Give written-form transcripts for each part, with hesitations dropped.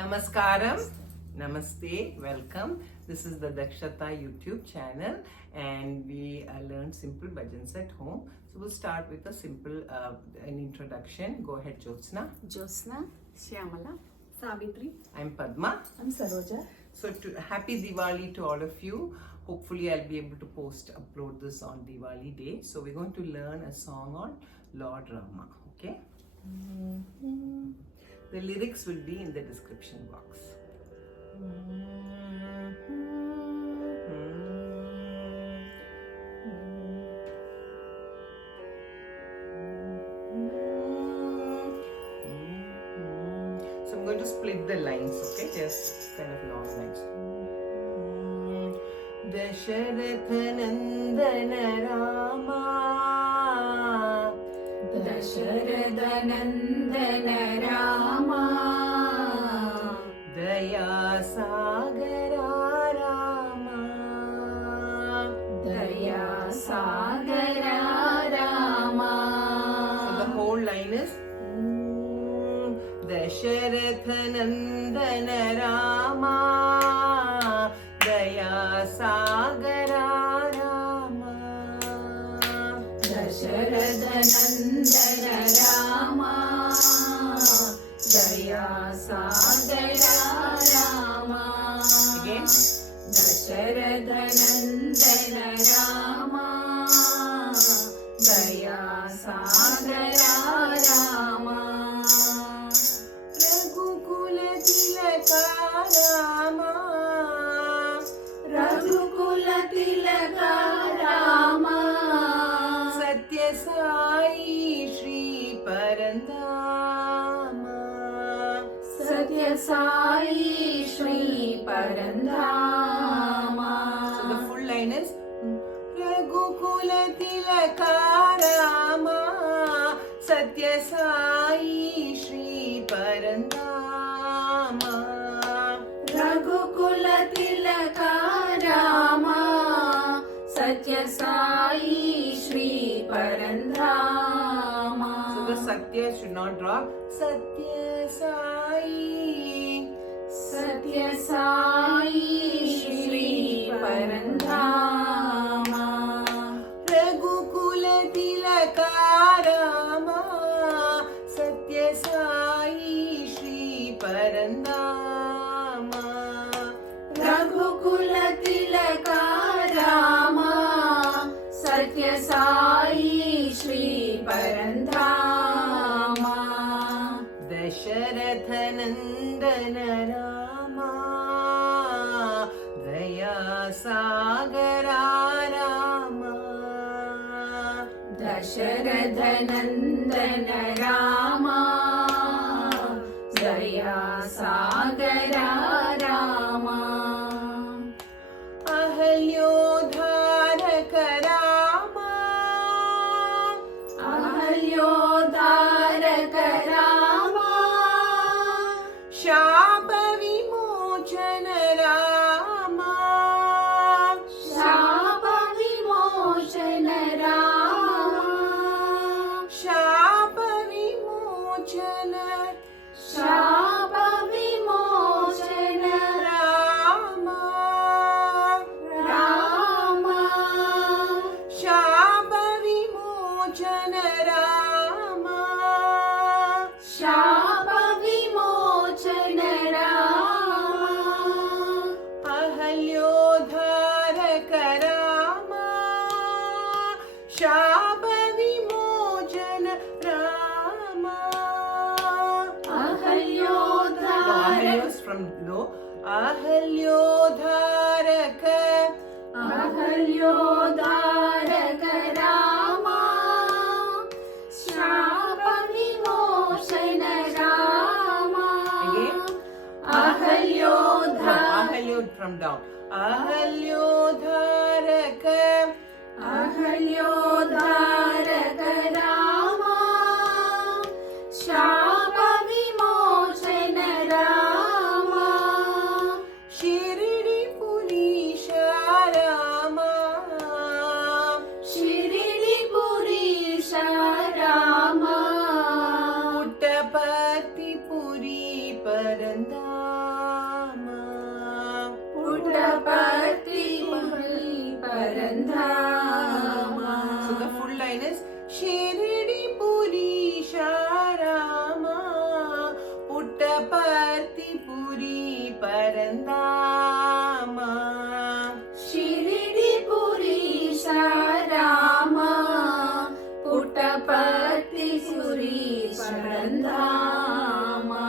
Namaskaram, Namaste, welcome. This is the Dakshata YouTube channel and we learned simple bhajans at home. So we'll start with a simple an introduction. Go ahead, Jyotsna. Jyotsna, Shyamala, Savitri. I'm Padma. I'm Saroja. So happy Diwali to all of you. Hopefully I'll be able to upload this on Diwali day. So we're going to learn a song on Lord Rama, okay? The lyrics will be in the description box. So I'm going to split the lines, okay? Just kind of long lines. Dasharatha Nandana Rama, Dasharatha Nandana Rama, Daya Sagara Rama, Daya Sagara Rama. So the whole line is Dasharatha Nandana Rama, Daya Sagara Rama, Dasharatha Nandana Rama, Daya Sagara Rama. Again. Dasharatha Nandana Rama, Daya Sagara Rama. Raghukula Tilaka Rama, Raghukula Tilaka Rama, Satya Sai Shri Parandama. Satya Sai Shri Parandama. So the full line is Raghukula Tilaka Rama, Satya Sai Shri Parandama. Raghukula Tilaka Rama, Satya Sai Shri Parandama. So the Satya should not drop. Satya Sai. Satya Sai Shri Parandama. Raghukula Tilaka Rama, Satya Sai Shri Parandama. Raghukula Tilaka Rama, Satya Sai Shri Parandama. Dasharatha Nandana Rama, Daya Sagara Rama, Dasharatha Nandana Rama, Daya Sagara Rama. Ahalyodharaka Rama, Ahalyodharaka Rama, Shapa Vimochana Rama, Shapa Vimochana Rama, Shapa Vimochana Shapa Vimochana Rama, Rama, Shapa Vimochana Rama, Shapa Vimochana Rama. Ahalyodharaka Rama, Shapa Vimochana Rama. Ahalyodharaka Ahalyo from low. Ahalyodharaka, Ahalyodharaka Rama, Shapa Vimochana Rama. Again. Ahalyo from down. Ahalyodharaka, Ahalyodharaka Rama, Shapa Vimochana Rama. Shirdi Purisha Rama, Shirdi Purisha Rama, Puttapati Puri Paranda. పుట్టపర్తిపురి పరంధామా Shirdi పురీశ Rama పుట్టపర్తిపురి పరంధామా.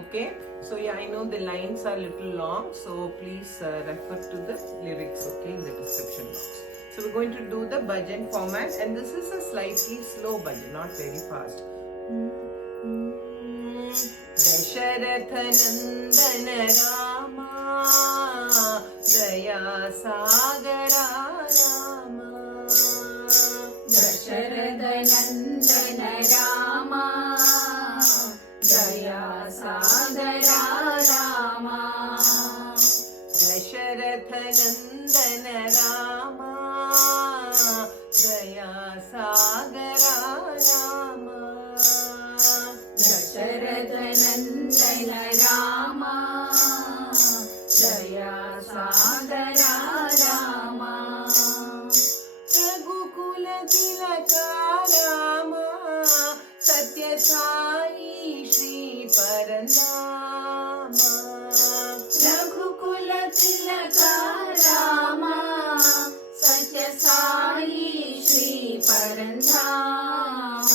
Okay, so yeah, I know the lines are little long, so please refer to the lyrics, okay, in the description box. So we're going to do the bhajan format, and this is a slightly slow bhajan, not very fast. Dasharatha Nandana Rama, Daya Sagara Rama. Dasharatha నందన రామ దయా సాగర Rama. Dasharatha Nandana Rama, Daya Sagara Rama. Dasharatha నందన రామ దయా సాగర రామ. రఘుకుల తిలక రామ, సత్య సాయి శ్రీ పరంధామ. రఘుకుల తిలక రామ సత్య సాయి శ్రీ పరంధామ.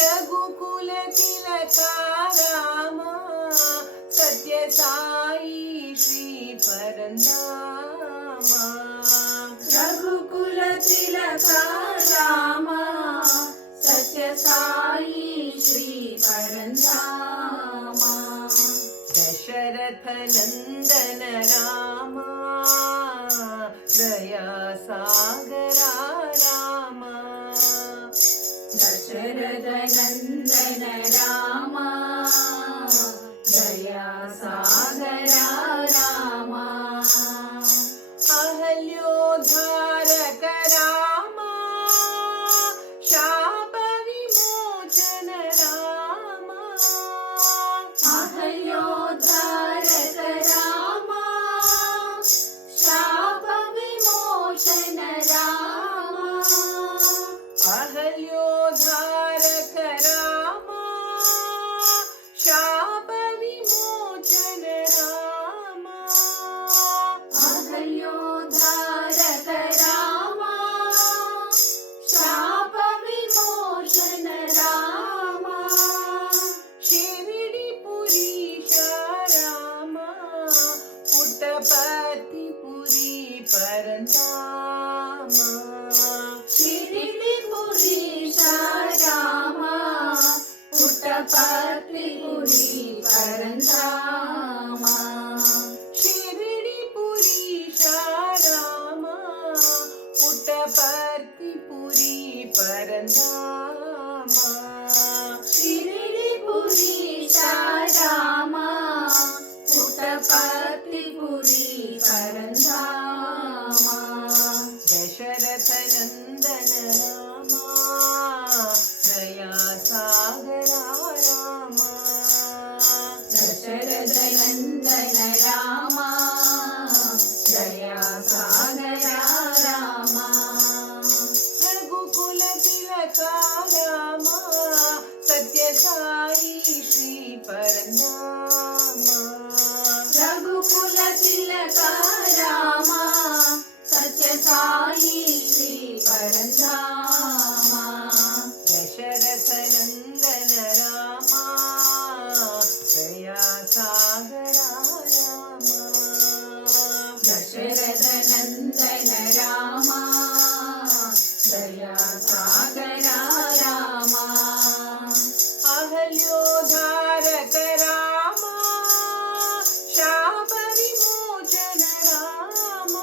రఘుకుల తిలక రామ, సత్య సాయి శ్రీ పరంధామ. రఘుకుల తిలక రామ సత్య సాయి శ్రీ పరంధామ. దశరథ నందన రామ, దయా సాగర రామ. దశరథ నందన రామ దయా సాగర రామ. అహల్యోద్ధారక రామ, శాప విమోచన రామ. అహల్యోద్ధారక రామ శాప విమోచన రామ. అహల్యోద్ధారక రామ, శాప విమోచన రామ. అహల్యోద్ధారక రామ శాప విమోచన రామ. షిరిడి పురీశ రామ, పుట్టపర్తిపురి పరంధామ. షిరిడి పురీశ రామ పుట్టపర్తిపురి పరంధామ. షిరిడి పురీశ రామ, పుట్టపర్తిపురి పరంధామ. షిరిడి పురీశ రామ పుట్టపర్తిపురి పరంధామ. దశరథ నందన రామ, దయా సాగర రామ. దశరథ నందన రామ దయా సాగర రామ. రఘుకుల తిలక రామ, సత్య సాయి శ్రీ పరంధామ. రఘుకుల తిలక రామ సత్య సాయి శ్రీ పరంధామ. దశరథ నందన రామ, దయా సాగర రామ. దశరథ నందన రామ దయా సాగర రామ. అహల్యోద్ధారక రామ, శాప విమోచన రామ.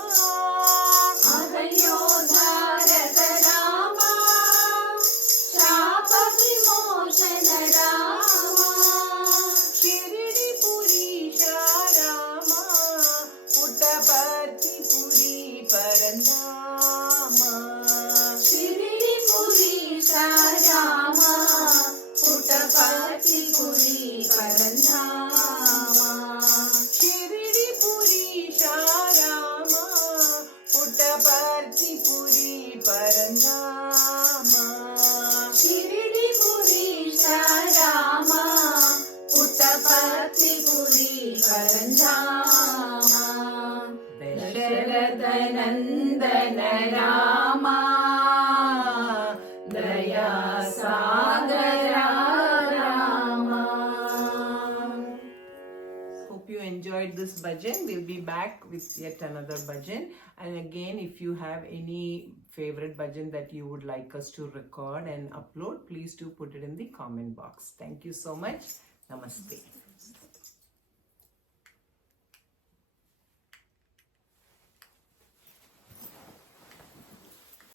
అహల్యోద్ధారక రామ శాప విమోచన రామ. షిరిడి పురీశ రామ, పుట్టపర్తిపురి పరంధామ. షిరిడి పురీశ రామ పుట్టపర్తిపురి పరంధామ. షిరిడి పురీశ రామ, పుట్టపర్తిపురి పరంధామ. Shirdi పురీశ Rama పుట్టపర్తిపురి this bhajan. We'll be back with yet another bhajan. And again, if you have any favorite bhajan that you would like us to record and upload, please do put it in the comment box. Thank you so much. Namaste.